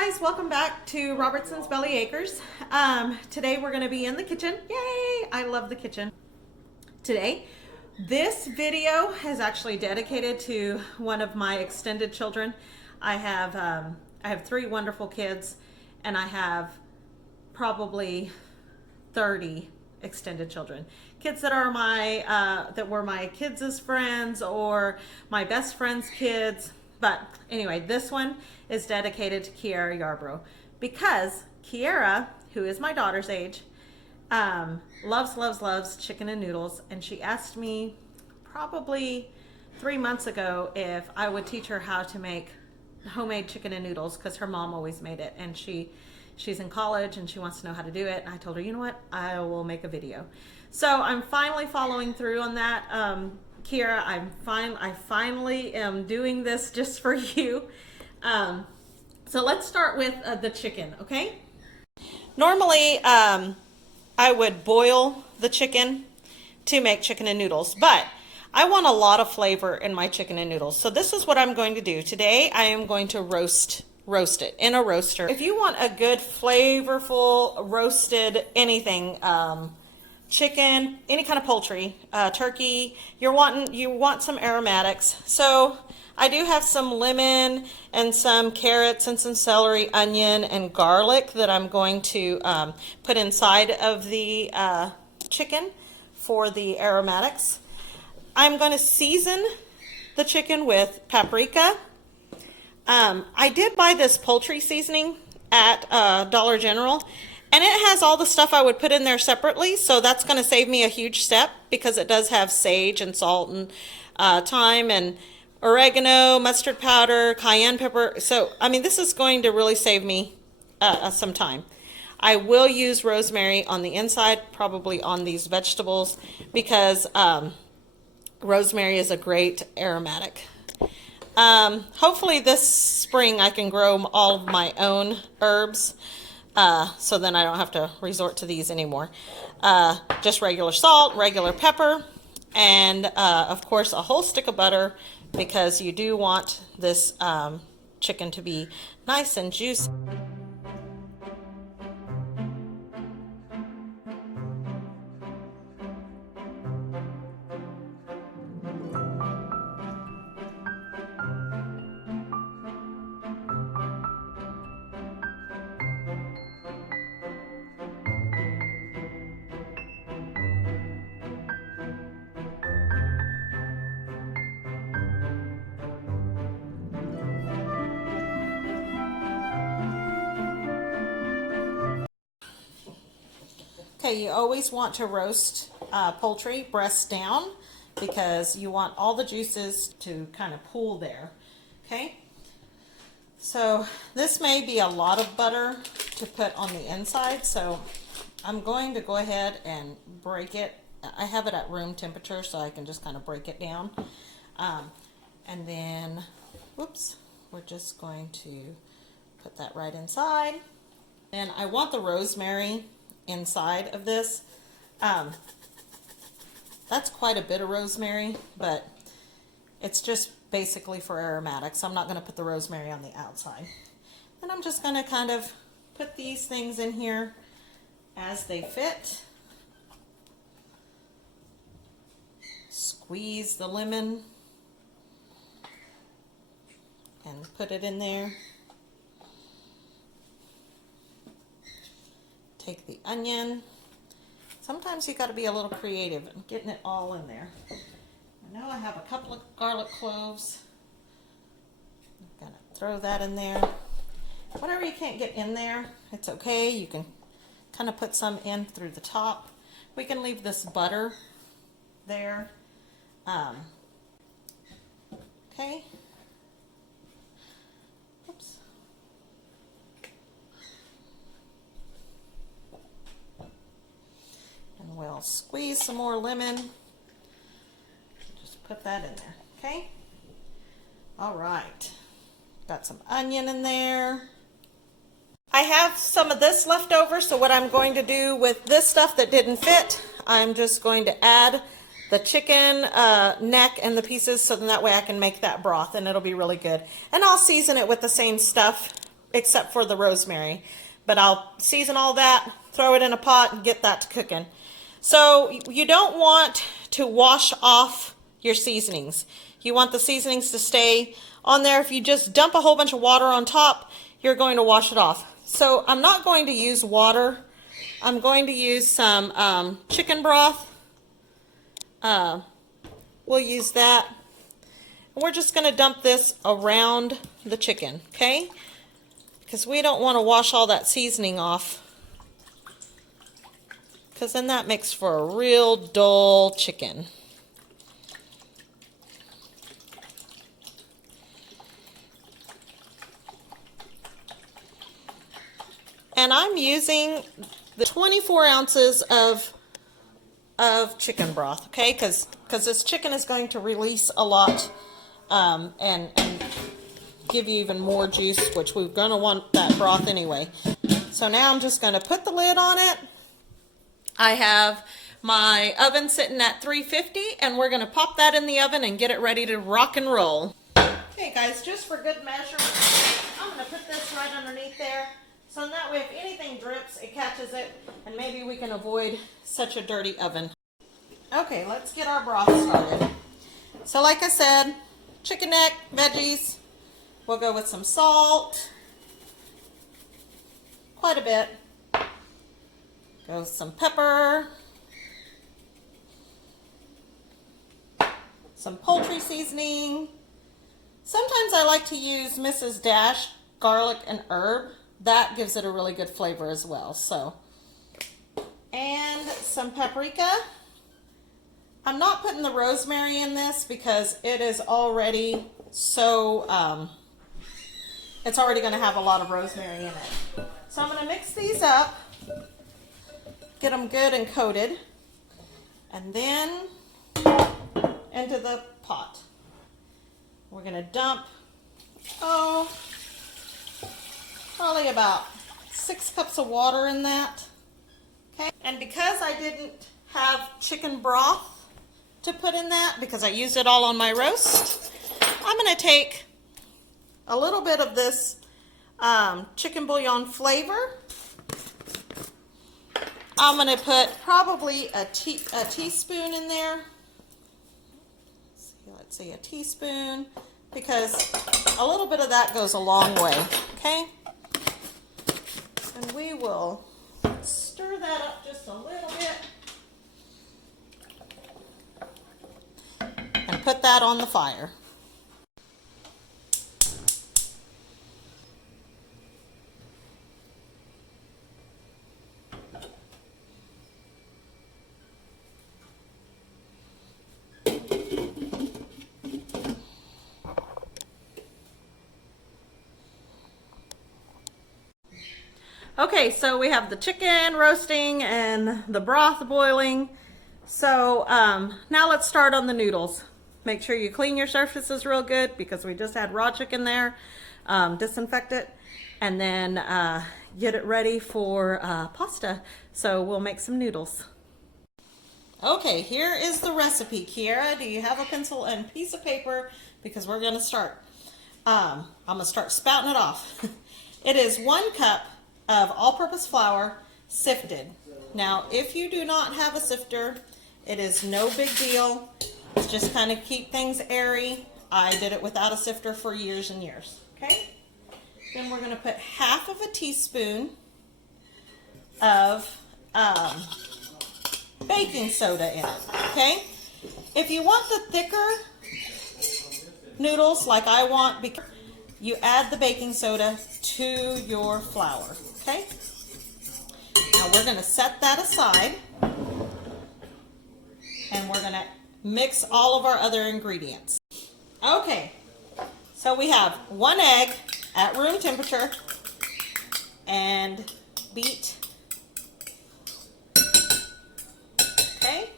guys, welcome back to Robertson's Belly Acres. Today we're going to be in the kitchen. Yay! I love the kitchen. Today, this video is actually dedicated to one of my extended children. I have 3 wonderful kids, and I have probably 30 extended children. Kids that are that were my kids' friends or my best friend's kids. But anyway, this one is dedicated to Kiara Yarbrough because Kiara, who is my daughter's age, loves chicken and noodles. And she asked me probably 3 months ago if I would teach her how to make homemade chicken and noodles because her mom always made it. And she's in college and she wants to know how to do it. And I told her, you know what, I will make a video. So I'm finally following through on that. Kiara, I finally am doing this just for you. So let's start with the chicken, okay? Normally, I would boil the chicken to make chicken and noodles, but I want a lot of flavor in my chicken and noodles. So this is what I'm going to do. Today, I am going to roast it in a roaster. If you want a good flavorful roasted anything, chicken, any kind of poultry, turkey, you want some aromatics. So I do have some lemon and some carrots and some celery, onion, and garlic that I'm going to put inside of the chicken for the aromatics. I'm going to season the chicken with paprika. I did buy this poultry seasoning at Dollar General, and it has all the stuff I would put in there separately, so that's going to save me a huge step because it does have sage and salt and thyme and oregano, mustard powder, cayenne pepper. So, I mean, this is going to really save me some time. I will use rosemary on the inside, probably on these vegetables, because rosemary is a great aromatic. Hopefully this spring I can grow all of my own herbs. So then I don't have to resort to these anymore. Just regular salt, regular pepper, and of course a whole stick of butter because you do want this chicken to be nice and juicy. Okay, you always want to roast poultry breast down because you want all the juices to kind of pool there, okay? So this may be a lot of butter to put on the inside, so I'm going to go ahead and break it. I have it at room temperature, so I can just kind of break it down. And then, whoops, we're just going to put that right inside. And I want the rosemary inside of this. That's quite a bit of rosemary, but it's just basically for aromatics. I'm not going to put the rosemary on the outside. And I'm just going to kind of put these things in here as they fit. Squeeze the lemon and put it in there. Take the onion. Sometimes you got to be a little creative in getting it all in there. I know I have a couple of garlic cloves. I'm going to throw that in there. Whatever you can't get in there, it's okay. You can kind of put some in through the top. We can leave this butter there. Okay. Oops. And we'll squeeze some more lemon. Just put that in there, okay? All right. Got some onion in there. I have some of this left over, so what I'm going to do with this stuff that didn't fit, I'm just going to add the chicken neck and the pieces, so then that way I can make that broth and it'll be really good. And I'll season it with the same stuff except for the rosemary. But I'll season all that, throw it in a pot, and get that to cooking. So you don't want to wash off your seasonings. You want the seasonings to stay on there. If you just dump a whole bunch of water on top, you're going to wash it off. So I'm not going to use water. I'm going to use some chicken broth. We'll use that. And we're just going to dump this around the chicken, okay? Because we don't want to wash all that seasoning off, because then that makes for a real dull chicken. And I'm using the 24 ounces of chicken broth, okay? Because this chicken is going to release a lot and give you even more juice, which we're going to want that broth anyway. So now I'm just going to put the lid on it. I have my oven sitting at 350, and we're going to pop that in the oven and get it ready to rock and roll. Okay guys, just for good measure, I'm going to put this right underneath there. So that way if anything drips, it catches it, and maybe we can avoid such a dirty oven. Okay, let's get our broth started. So like I said, chicken neck, veggies. We'll go with some salt, quite a bit. Go with some pepper, some poultry seasoning. Sometimes I like to use Mrs. Dash garlic and herb. That gives it a really good flavor as well. So, and some paprika. I'm not putting the rosemary in this because it is already so, it's already going to have a lot of rosemary in it. So I'm going to mix these up, get them good and coated, and then into the pot. We're going to dump, probably about 6 cups of water in that. Okay, and because I didn't have chicken broth to put in that, because I used it all on my roast, I'm going to take a little bit of this chicken bouillon flavor. I'm going to put probably a teaspoon in there. Let's see, a teaspoon, because a little bit of that goes a long way, okay? And we will stir that up just a little bit and put that on the fire. Okay, so we have the chicken roasting and the broth boiling. So now let's start on the noodles. Make sure you clean your surfaces real good because we just had raw chicken there. Disinfect it and then get it ready for pasta. So we'll make some noodles. Okay, here is the recipe. Kiara, do you have a pencil and piece of paper? Because we're going to start. I'm going to start spouting it off. It is 1 cup of all-purpose flour, sifted. Now, if you do not have a sifter, it is no big deal. It's just kind of keep things airy. I did it without a sifter for years and years, okay? Then we're going to put half of a teaspoon of baking soda in it, okay? If you want the thicker noodles like I want, you add the baking soda to your flour, okay? Now we're going to set that aside and we're going to mix all of our other ingredients. Okay, so we have 1 egg at room temperature and beat. Okay,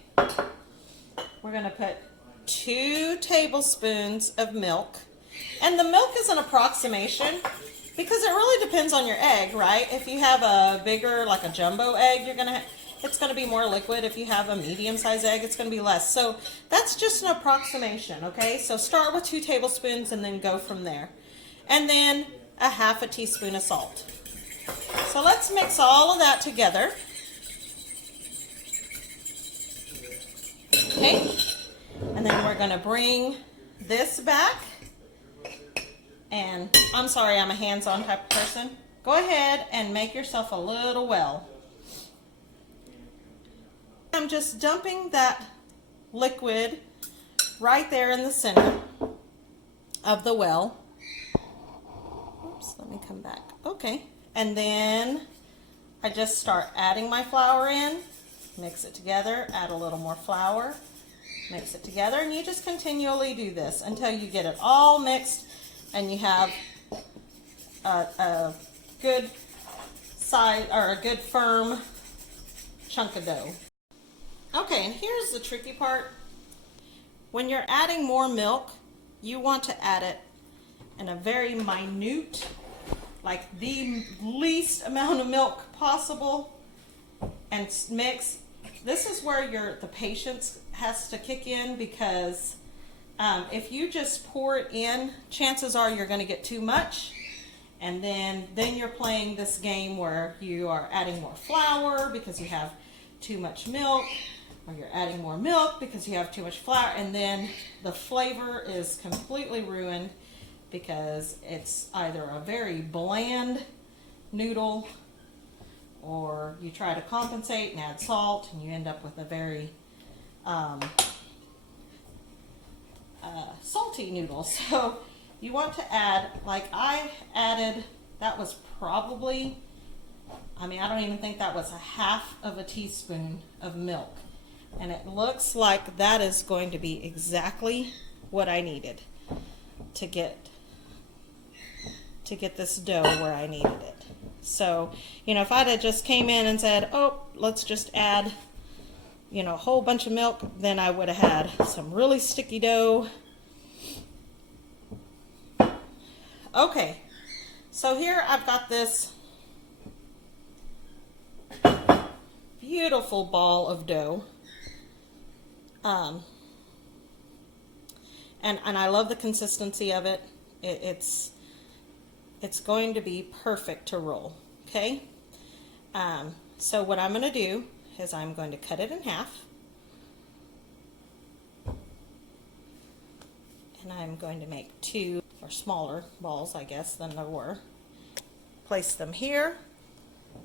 we're going to put 2 tablespoons of milk. And the milk is an approximation because it really depends on your egg, right? If you have a bigger, like a jumbo egg, it's going to be more liquid. If you have a medium-sized egg, it's going to be less. So that's just an approximation, okay? So start with 2 tablespoons and then go from there. And then a half a teaspoon of salt. So let's mix all of that together. Okay, and then we're gonna bring this back. And I'm sorry, I'm a hands-on type of person. Go ahead and make yourself a little well. I'm just dumping that liquid right there in the center of the well. Oops, let me come back. Okay, and then I just start adding my flour in, mix it together, add a little more flour, mix it together, and you just continually do this until you get it all mixed and you have a good size or a good firm chunk of dough. Okay, and here's the tricky part. When you're adding more milk, you want to add it in a very minute, like the least amount of milk possible, and mix. This is where the patience has to kick in, because if you just pour it in, chances are you're going to get too much, and then you're playing this game where you are adding more flour because you have too much milk, or you're adding more milk because you have too much flour, and then the flavor is completely ruined because it's either a very bland noodle, or you try to compensate and add salt and you end up with a very salty noodle. So you want to add, like I added, that was probably, I don't even think that was a half of a teaspoon of milk. And it looks like that is going to be exactly what I needed to get this dough where I needed it. So, if I'd have just came in and said, oh, let's just add, a whole bunch of milk, then I would have had some really sticky dough. Okay, so here I've got this beautiful ball of dough. And I love the consistency of it. It's going to be perfect to roll, okay? So what I'm going to do is I'm going to cut it in half. And I'm going to make two, or smaller balls, I guess, than there were. Place them here.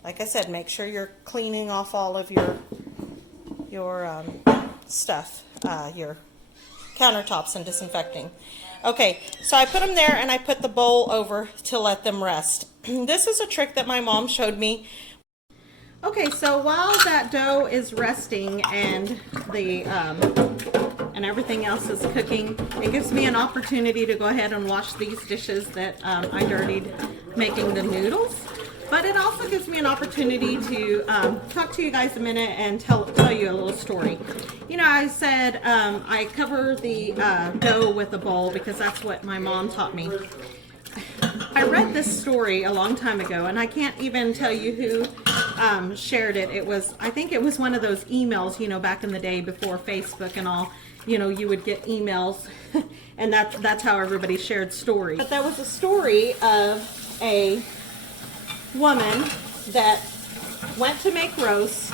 Like I said, make sure you're cleaning off all of your stuff, your countertops, and disinfecting. Okay, so I put them there and I put the bowl over to let them rest. This is a trick that my mom showed me. Okay, so while that dough is resting and and everything else is cooking, it gives me an opportunity to go ahead and wash these dishes that I dirtied making the noodles. But it also gives me an opportunity to talk to you guys a minute and tell you a little story. I said I cover the dough with a bowl because that's what my mom taught me. I read this story a long time ago, and I can't even tell you who shared it. I think it was one of those emails, back in the day before Facebook and all. You would get emails, and that's how everybody shared stories. But there was a story of a woman that went to make roast,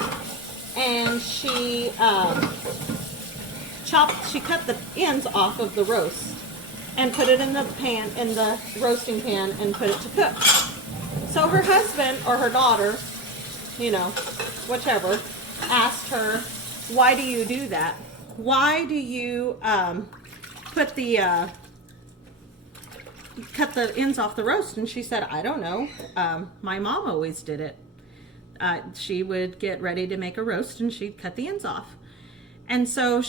and she cut the ends off of the roast and put it in the roasting pan, and put it to cook. So her husband or her daughter, whichever, asked her, why do you do that? Why do you cut the ends off the roast? And she said, I don't know. My mom always did it. She would get ready to make a roast and she'd cut the ends off. And so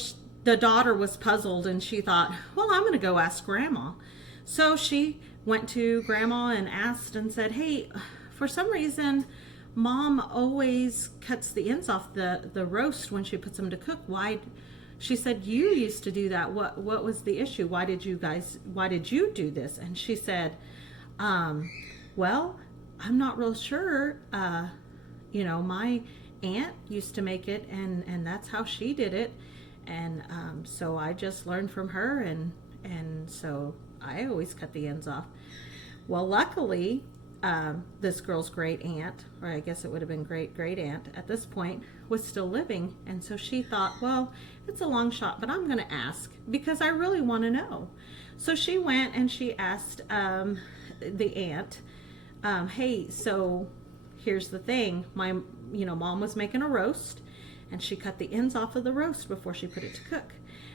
the daughter was puzzled, and she thought, well, I'm going to go ask Grandma. So she went to Grandma and asked and said, hey, for some reason, Mom always cuts the ends off the roast when she puts them to cook. Why? She said, you used to do that. What was the issue? Why did you do this? And she said, well, I'm not real sure. My aunt used to make it, and that's how she did it. And so I just learned from her, and so I always cut the ends off. Well, luckily, this girl's great aunt, or I guess it would have been great great aunt at this point, was still living. And so she thought, well, it's a long shot, but I'm going to ask because I really want to know. So she went and she asked the aunt, hey, so here's the thing. My, mom was making a roast and she cut the ends off of the roast before she put it to cook.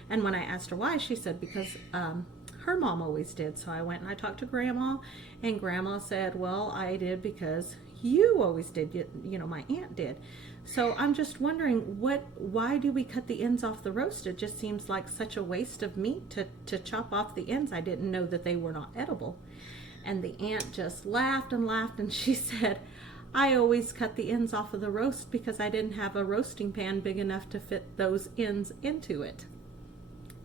And when I asked her why, she said because her mom always did. So I went and I talked to Grandma, and Grandma said, well, I did because you always did, my aunt did. So I'm just wondering, why do we cut the ends off the roast? It just seems like such a waste of meat to chop off the ends. I didn't know that they were not edible. And the aunt just laughed and laughed, and she said, I always cut the ends off of the roast because I didn't have a roasting pan big enough to fit those ends into it.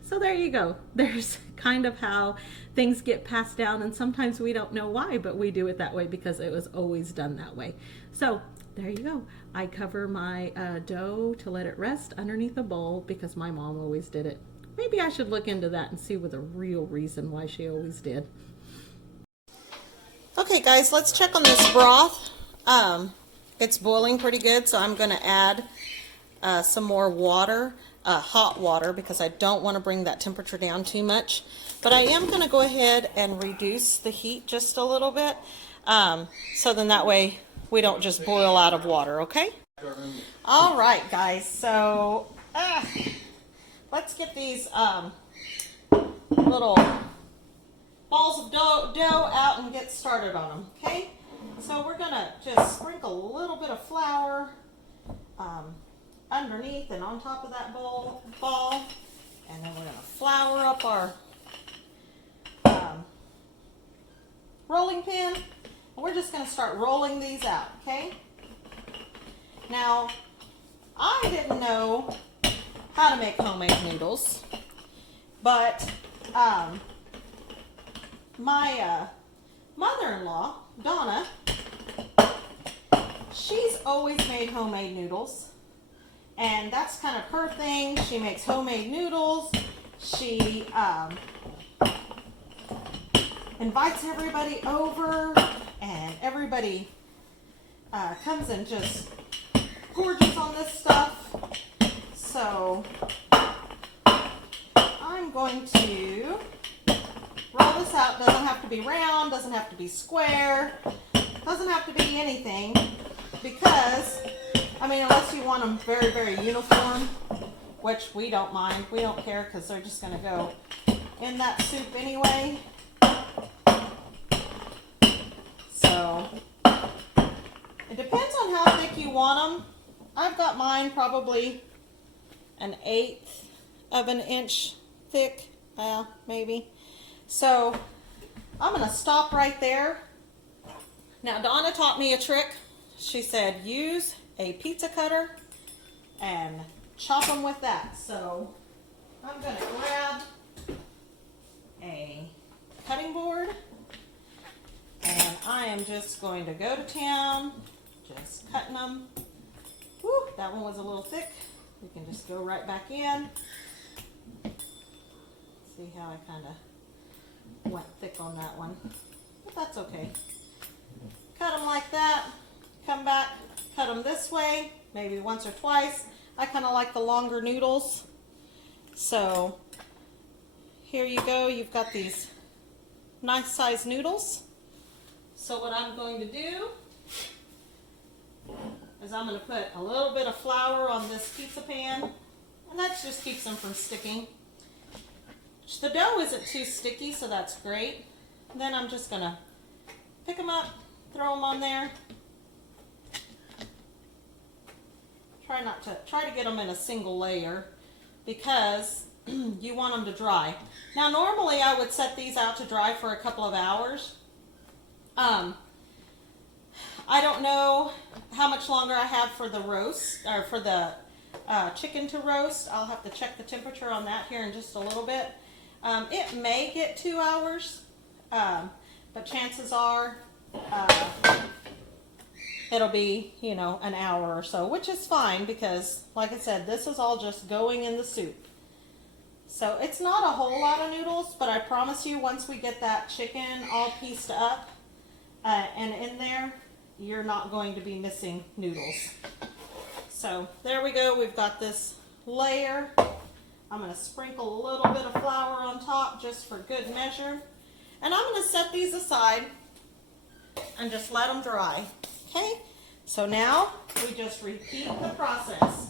So there you go. There's kind of how things get passed down, and sometimes we don't know why, but we do it that way because it was always done that way. So there you go. I cover my dough to let it rest underneath a bowl because my mom always did it. Maybe I should look into that and see what the real reason why she always did. Okay guys, let's check on this broth. It's boiling pretty good, so I'm going to add some more water. Hot water, because I don't want to bring that temperature down too much, but I am going to go ahead and reduce the heat just a little bit, so then that way we don't just boil out of water. Okay, all right guys, so let's get these little balls of dough out and get started on them. Okay, so we're gonna just sprinkle a little bit of flour underneath and on top of that ball, and then we're going to flour up our rolling pin, and we're just going to start rolling these out. Okay, now I didn't know how to make homemade noodles, but my mother-in-law, Donna, she's always made homemade noodles. And that's kind of her thing. She makes homemade noodles. She invites everybody over, and everybody comes and just gorges on this stuff. So I'm going to roll this out. Doesn't have to be round, doesn't have to be square, doesn't have to be anything, because unless you want them very, very uniform, which we don't mind. We don't care because they're just going to go in that soup anyway. So it depends on how thick you want them. I've got mine probably 1/8 of an inch thick, maybe. So I'm going to stop right there. Now Donna taught me a trick. She said use a pizza cutter and chop them with that. So I'm going to grab a cutting board, and I am just going to go to town, just cutting them. Whew, that one was a little thick. We can just go right back in. See how I kind of went thick on that one, but that's okay. Cut them like that, come back, cut them this way, maybe once or twice. I kind of like the longer noodles. So here you go. You've got these nice size noodles. So what I'm going to do is I'm going to put a little bit of flour on this pizza pan, and that just keeps them from sticking. The dough isn't too sticky, so that's great. And then I'm just going to pick them up, throw them on there. Try to get them in a single layer because you want them to dry. Now normally I would set these out to dry for a couple of hours. I don't know how much longer I have for the roast, or for the chicken to roast. I'll have to check the temperature on that here in just a little bit. It may get 2 hours, but chances are it'll be, an hour or so, which is fine because, like I said, this is all just going in the soup. So it's not a whole lot of noodles, but I promise you once we get that chicken all pieced up, and in there, you're not going to be missing noodles. So there we go. We've got this layer. I'm going to sprinkle a little bit of flour on top just for good measure. And I'm going to set these aside and just let them dry. Okay? So now we just repeat the process.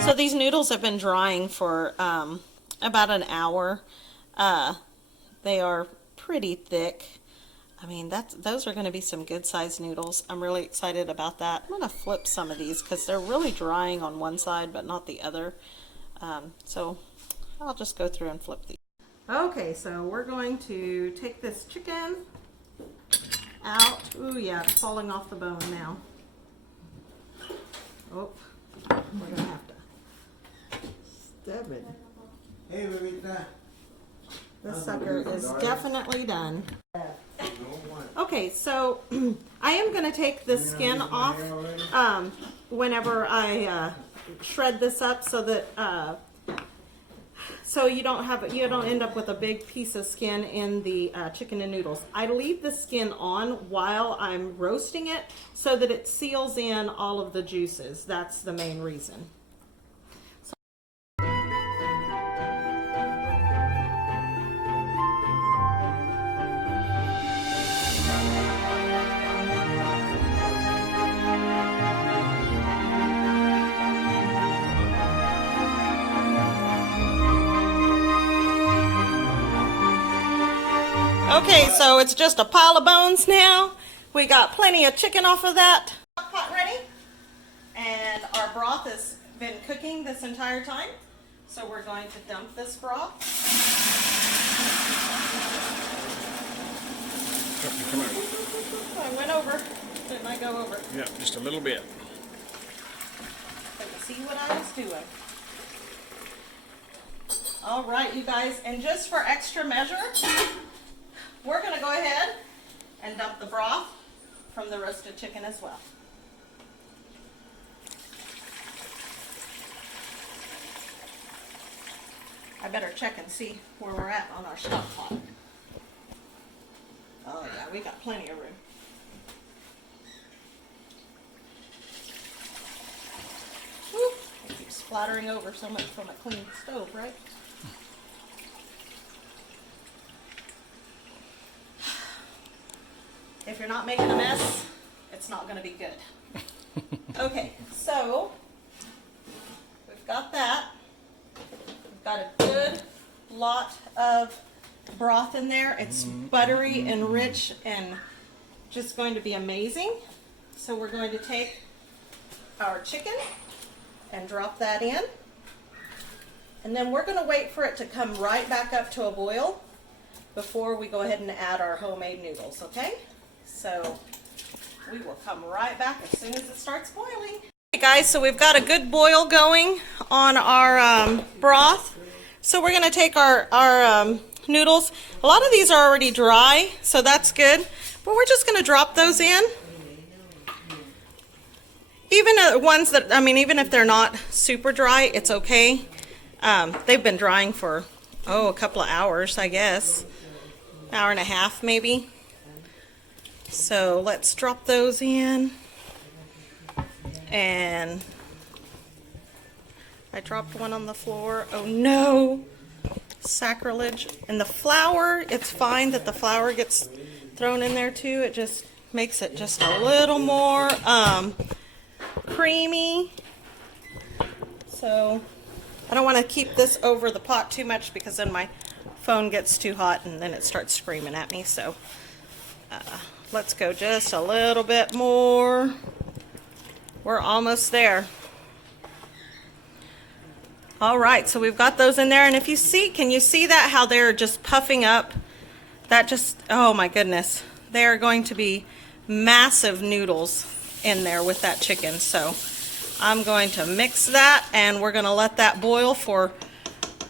So these noodles have been drying for about an hour. They are pretty thick. I mean, those are going to be some good sized noodles. I'm really excited about that. I'm going to flip some of these because they're really drying on one side but not the other. So I'll just go through and flip these. Okay, so we're going to take this chicken out. Ooh, yeah, it's falling off the bone now. Oh, we're going to have to. Hey, Rita. This sucker is definitely done. Okay, so I am going to take the skin off whenever I shred this up, so that so you don't end up with a big piece of skin in the chicken and noodles. I leave the skin on while I'm roasting it so that it seals in all of the juices. That's the main reason. Okay, so it's just a pile of bones now. We got plenty of chicken off of that. Pot ready. And our broth has been cooking this entire time. So we're going to dump this broth. Come on. I went over. Didn't I go over? Yeah, just a little bit. See what I was doing. All right, you guys, and just for extra measure, we're going to go ahead and dump the broth from the roasted chicken as well. I better check and see where we're at on our stock pot. Oh yeah, we got plenty of room. Whew, it keeps splattering over so much from a clean stove, right? If you're not making a mess, it's not going to be good. Okay, so we've got that. We've got a good lot of broth in there. It's buttery and rich and just going to be amazing. So we're going to take our chicken and drop that in. And then we're going to wait for it to come right back up to a boil before we go ahead and add our homemade noodles, okay? So we will come right back as soon as it starts boiling. Okay guys, so we've got a good boil going on our broth. So we're going to take our noodles. A lot of these are already dry, so that's good. But we're just going to drop those in. Even ones that, I mean, even if they're not super dry, it's okay. They've been drying for, a couple of hours, I guess. Hour and a half, maybe. So let's drop those in. And I dropped one on the floor. Oh no! Sacrilege. And the flour, it's fine that the flour gets thrown in there too. It just makes it just a little more creamy. So I don't want to keep this over the pot too much because then my phone gets too hot and then it starts screaming at me. So let's go just a little bit more. We're almost there. All right, so we've got those in there, and if you see, can you see that, how they're just puffing up? That just, oh my goodness. They are going to be massive noodles in there with that chicken. So I'm going to mix that, and we're going to let that boil for,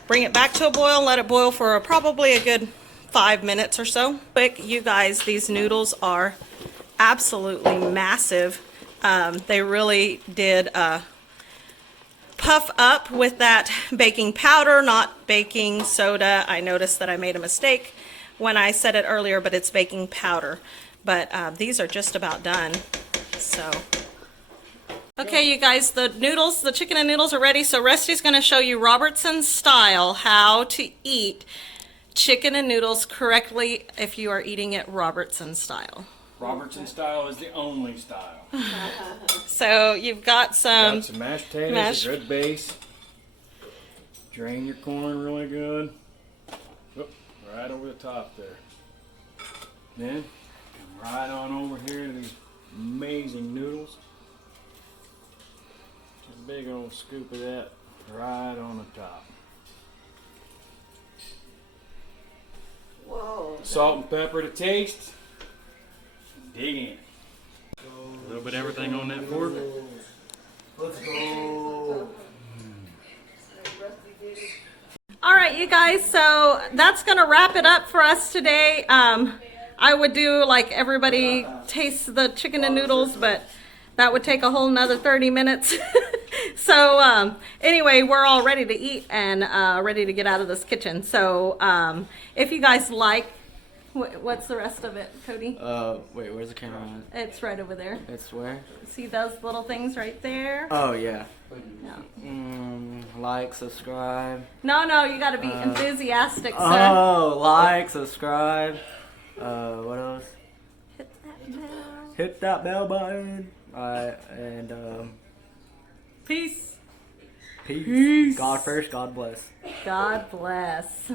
bring it back to a boil, let it boil for probably a good 5 minutes or so. Quick, you guys, these noodles are absolutely massive. They really did puff up with that baking powder, not baking soda. I noticed that I made a mistake when I said it earlier, but it's baking powder. But these are just about done. So, okay, you guys, the noodles, the chicken and noodles are ready. So Rusty's going to show you Robertson Style how to eat chicken and noodles correctly if you are eating it Robertson Style. Robertson Style is the only style. So you've got some, Got some mashed potatoes, a good base. Drain your corn really good. Oop, right over the top there. Then come right on over here to these amazing noodles. Just a big old scoop of that right on the top. whoa, Salt and pepper to taste. Dig in. A little bit of everything on that fork. Let's go. All right, you guys, so that's going to wrap it up for us today. I would do like everybody tastes the chicken and noodles, but that would take a whole nother 30 minutes. So anyway, we're all ready to eat and ready to get out of this kitchen. So if you guys like, what's the rest of it, Cody? Wait, where's the camera on? It's right over there. It's where? See those little things right there? Oh, yeah. No, Like, subscribe. no, you got to be enthusiastic, sir. Oh, like, subscribe. What else? Hit that bell. Hit that bell button. Alright, and, Peace. peace. God first, God bless. God bless.